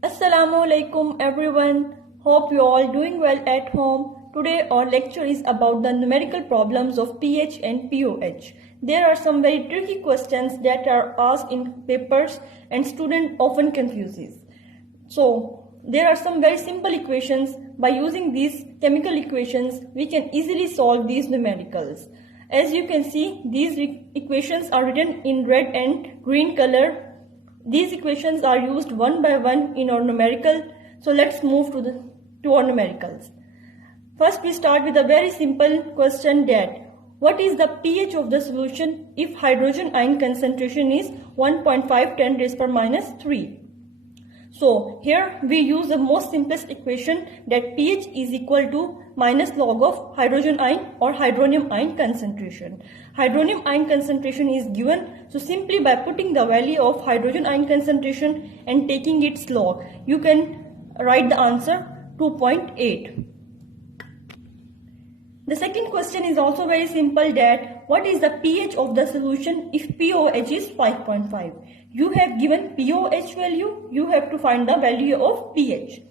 Assalamu alaikum everyone. Hope you all doing well at home. Today our lecture is about the numerical problems of pH and POH. There are some very tricky questions that are asked in papers and student often confuses. So there are some very simple equations. By using these chemical equations, we can easily solve these numericals. As you can see, these equations are written in red and green color. These equations are used one by one in our numerical. So let's move to our numericals. First, we start with a very simple question that what is the pH of the solution if hydrogen ion concentration is 1.5 10 raised power minus 3? So here we use the most simplest equation that pH is equal to minus log of hydrogen ion or hydronium ion concentration. Hydronium ion concentration is given, so simply by putting the value of hydrogen ion concentration and taking its log, you can write the answer 2.8. The second question is also very simple that what is the pH of the solution if POH is 5.5? You have given POH value, you have to find the value of pH.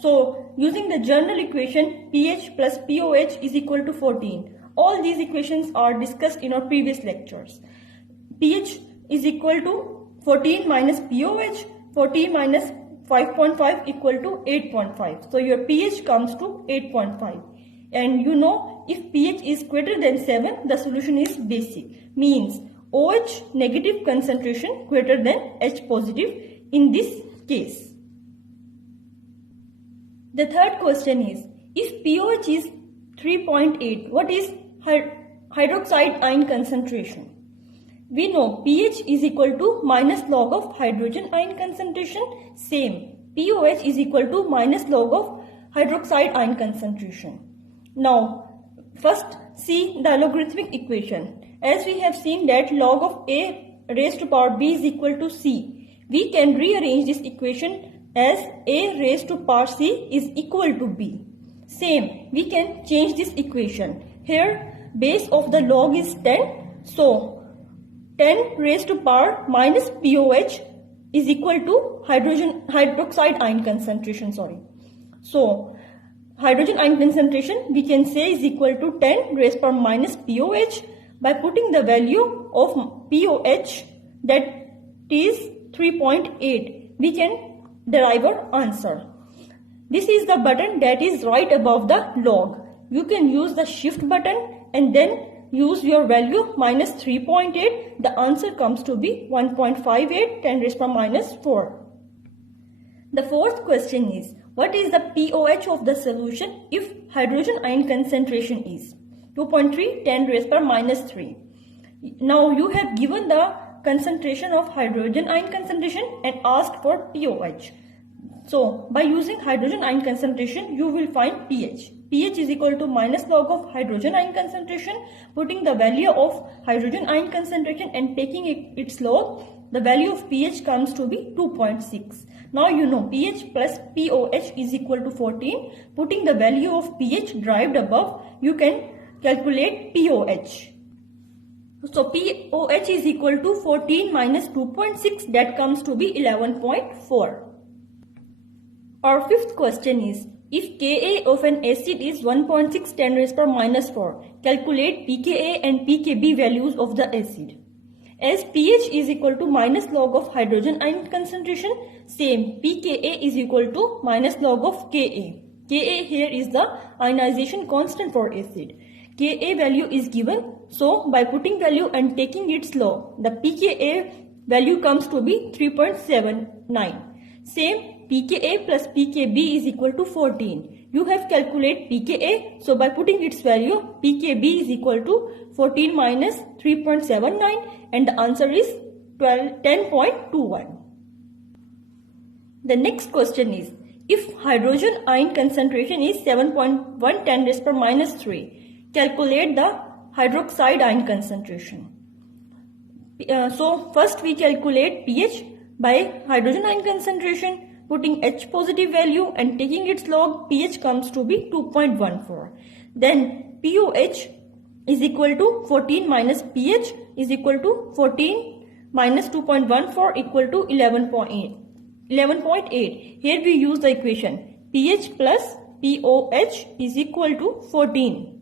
So using the general equation pH plus POH is equal to 14. All these equations are discussed in our previous lectures. pH is equal to 14 minus POH, 14 minus 5.5 equal to 8.5. So your pH comes to 8.5. And you know, if pH is greater than 7, the solution is basic. Means OH negative concentration greater than H positive in this case. The third question is, if POH is 3.8, what is hydroxide ion concentration? We know pH is equal to minus log of hydrogen ion concentration. Same, POH is equal to minus log of hydroxide ion concentration. Now, first see the logarithmic equation. As we have seen that log of A raised to power B is equal to C, we can rearrange this equation as A raised to power C is equal to B. Same, we can change this equation. Here, base of the log is 10. So, 10 raised to power minus POH is equal to hydroxide ion concentration. So, hydrogen ion concentration we can say is equal to 10 raised power minus POH. By putting the value of POH, that is 3.8, we can derive our answer. This is the button that is right above the log. You can use the shift button and then use your value minus 3.8. The answer comes to be 1.58 10 raised power minus 4. The fourth question is, what is the POH of the solution if hydrogen ion concentration is 2.3 10 raised power minus 3. Now you have given the concentration of hydrogen ion concentration and asked for POH. So by using hydrogen ion concentration, you will find pH. pH is equal to minus log of hydrogen ion concentration. Putting the value of hydrogen ion concentration and taking its log, the value of pH comes to be 2.6. Now you know pH plus POH is equal to 14. Putting the value of pH derived above, you can calculate POH. So POH is equal to 14 minus 2.6, that comes to be 11.4. Our fifth question is, if Ka of an acid is 1.6 10 raised power minus 4, calculate pKa and pKb values of the acid. As pH is equal to minus log of hydrogen ion concentration, same, pKa is equal to minus log of Ka. Ka here is the ionization constant for acid. Ka value is given, so by putting value and taking its log, the pKa value comes to be 3.79. Same, pKa plus pKb is equal to 14. You have calculated pKa, so by putting its value, pKb is equal to 14 minus 3.79 and the answer is 10.21. The next question is, if hydrogen ion concentration is 7.1 10 raised power minus 3, calculate the hydroxide ion concentration. So first we calculate pH by hydrogen ion concentration. Putting H positive value and taking its log, pH comes to be 2.14. Then POH is equal to 14 minus pH is equal to 14 minus 2.14 equal to 11.8. 11.8. Here we use the equation pH plus POH is equal to 14.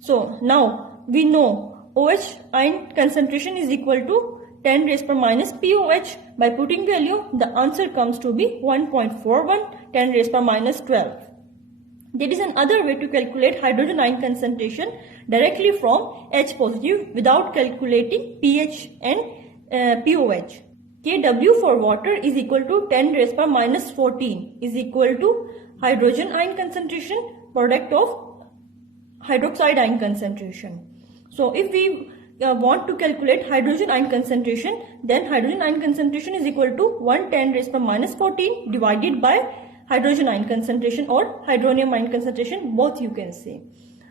So now we know OH ion concentration is equal to 10 raised per minus POH. By putting value, the answer comes to be 1.41 10 raised per minus 12. There is another way to calculate hydrogen ion concentration directly from H positive without calculating pH and POH. Kw for water is equal to 10 raised per minus 14 is equal to hydrogen ion concentration product of hydroxide ion concentration. So if we want to calculate hydrogen ion concentration, then hydrogen ion concentration is equal to 110 raised per minus 14 divided by hydrogen ion concentration or hydronium ion concentration, both you can say.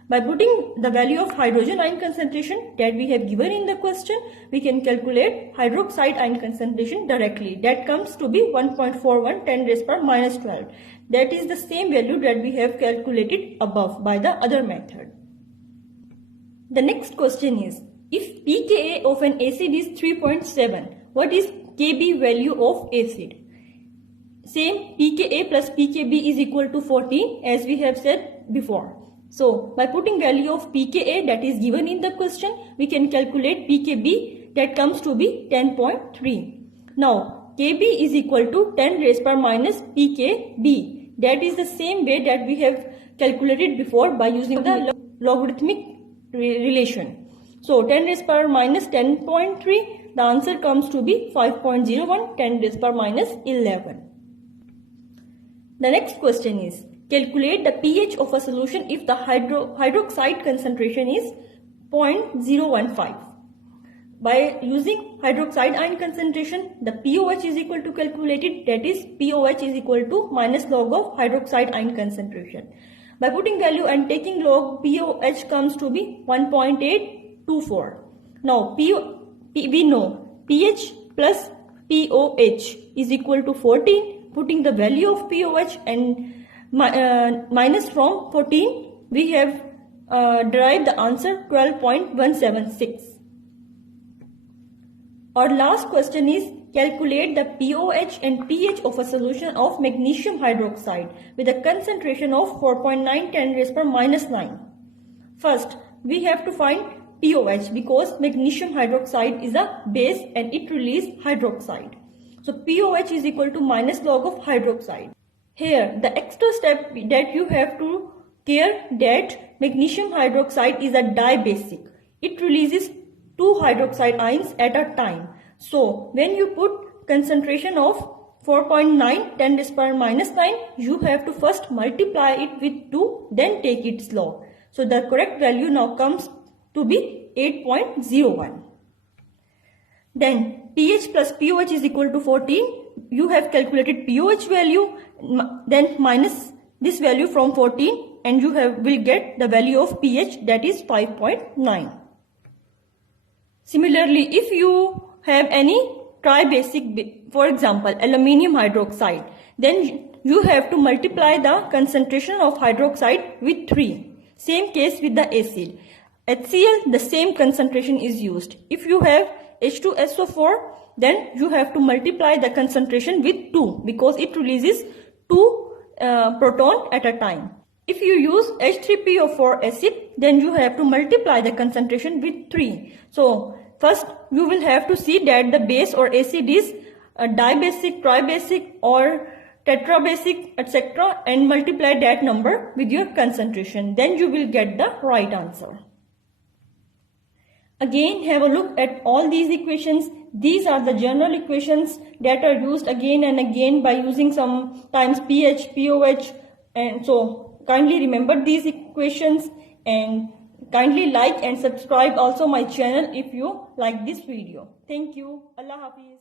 By putting the value of hydrogen ion concentration that we have given in the question, we can calculate hydroxide ion concentration directly. That comes to be 1.41 10 raised per minus 12. That is the same value that we have calculated above by the other method. The next question is, if pKa of an acid is 3.7, what is Kb value of acid? Same, pKa plus pKb is equal to 14 as we have said before. So by putting value of pKa that is given in the question, we can calculate pKb that comes to be 10.3. Now Kb is equal to 10 raised per minus pKb. That is the same way that we have calculated before by using the logarithmic relation. So 10 raised per minus 10.3, the answer comes to be 5.01 10 raised per minus 11. The next question is, calculate the pH of a solution if the hydroxide concentration is 0.015. By using hydroxide ion concentration, the POH is equal to calculated, that is POH is equal to minus log of hydroxide ion concentration. By putting value and taking log, POH comes to be 1.824. Now we know pH plus POH is equal to 14. Putting the value of POH and minus from 14, we have derived the answer 12.176. Our last question is, calculate the POH and pH of a solution of magnesium hydroxide with a concentration of 4.9 10 raised per minus 9. First, we have to find POH because magnesium hydroxide is a base and it releases hydroxide. So POH is equal to minus log of hydroxide. Here the extra step that you have to care that magnesium hydroxide is a dibasic. It releases 2 hydroxide ions at a time. So when you put concentration of 4.9 10 raised per minus 9, you have to first multiply it with 2, then take its log. So the correct value now comes to be 8.01. Then pH plus POH is equal to 14. You have calculated POH value, then minus this value from 14 and you will get the value of pH, that is 5.9. Similarly, if you have any tribasic, for example aluminium hydroxide, then you have to multiply the concentration of hydroxide with 3. Same case with the acid. HCl, the same concentration is used. If you have H2SO4, then you have to multiply the concentration with 2 because it releases 2 proton at a time. If you use H3PO4 acid, then you have to multiply the concentration with 3. So first you will have to see that the base or acid is dibasic, tribasic or tetrabasic, etc. and multiply that number with your concentration. Then you will get the right answer. Again, have a look at all these equations. These are the general equations that are used again and again by using sometimes pH, POH, and so kindly remember these equations and kindly like and subscribe also my channel if you like this video. Thank you. Allah Hafiz.